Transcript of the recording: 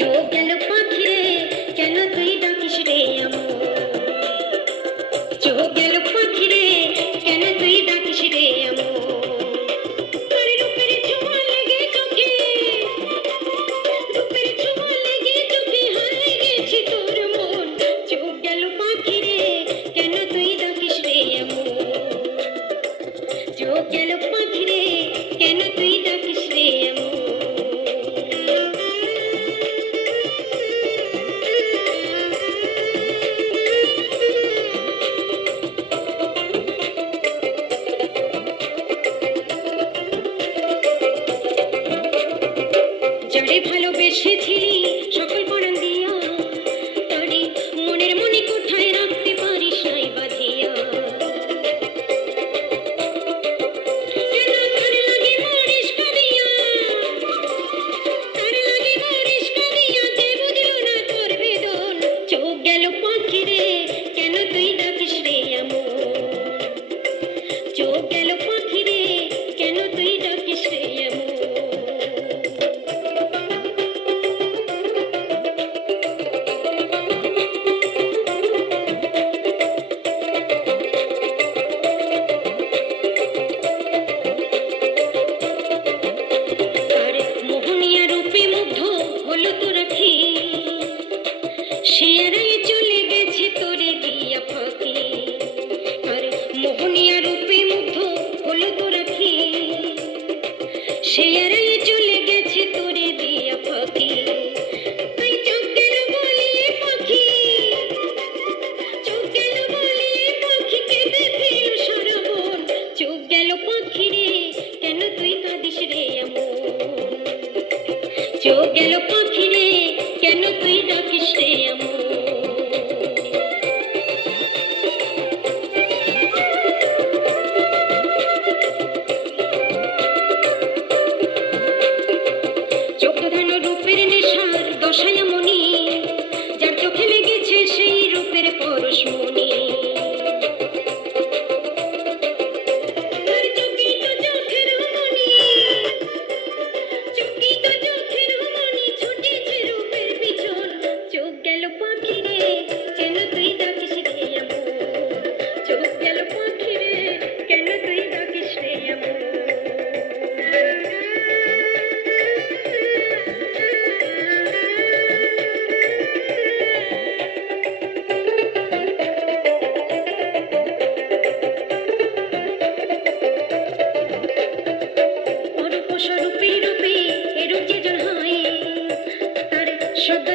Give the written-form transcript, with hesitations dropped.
চোখ গেল পাখি রে, কেন তুই ডাকিস রে আমন? চোখ গেল পাখি রে, কেন তুই ডাকিস রে আমন? তোর রূপের ছোঁয়া লেগে চোখে, রূপের ছোঁয়া লেগে চোখে হারিয়ে গেছে তোর মন। চোখ গেল পাখি রে, কেন তুই ডাকিস রে আমন? চোখ গেল পাখি রে, কেন তুই ডাকিস রে আমন? যারে ভালোবেসেছিলি সকল পরাণ দিয়া, তারে মনের মনে কোথায় রাখতে পারিস নাই বাঁধিয়া। কেন তার লাগে মরিস কাঁদিয়া, তার লাগে মরিস কাঁদিয়া, কে বুঝলো না তোর বেদন? চোখ গেল পাখি রে, কেন তুই ডাকিস রে আমন? চোখ গেল পাখি রে, কেন তুই ডাকিস রে আমন? তার মোহনীয় রূপে মুগ্ধ হলো তোর আঁখি, সে এরাই চলে গেছে তোরে দিয়া ফাঁকি। তার মোহনীয় রূপে মুগ্ধ হলো তোর আঁখি, সে এরাই চলে গেছে তোরে দিয়া ফাঁকি। তাই চোখ গেল বলিয়ে পাখি, চোখ গেল বলিয়ে পাখি, কেঁদে ফেল সারা মন। চোখ গেল পাখি রে, কেন তুই কাঁদিস রে আমন? চোখ গেল পাখি রে, কেন তুই ডাকিস রে আমন? চোখধানো রূপের নেশার দশায় মনি, যার চোখে লেগেছে সেই রূপের পরশমণি। তার চকিত চোখের মনি, চকিত চোখের মনি, ছুটেছে রূপের পিছন। চোখ গেল পাখি রে, কেন তুই ডাকিস রে আমন? চোখ গেল পাখি রে, কেন তুই ডাকিস রে আমন? অরূপ স্বরূপে রূপে এরূপ যে জন হয়, তার সদ্য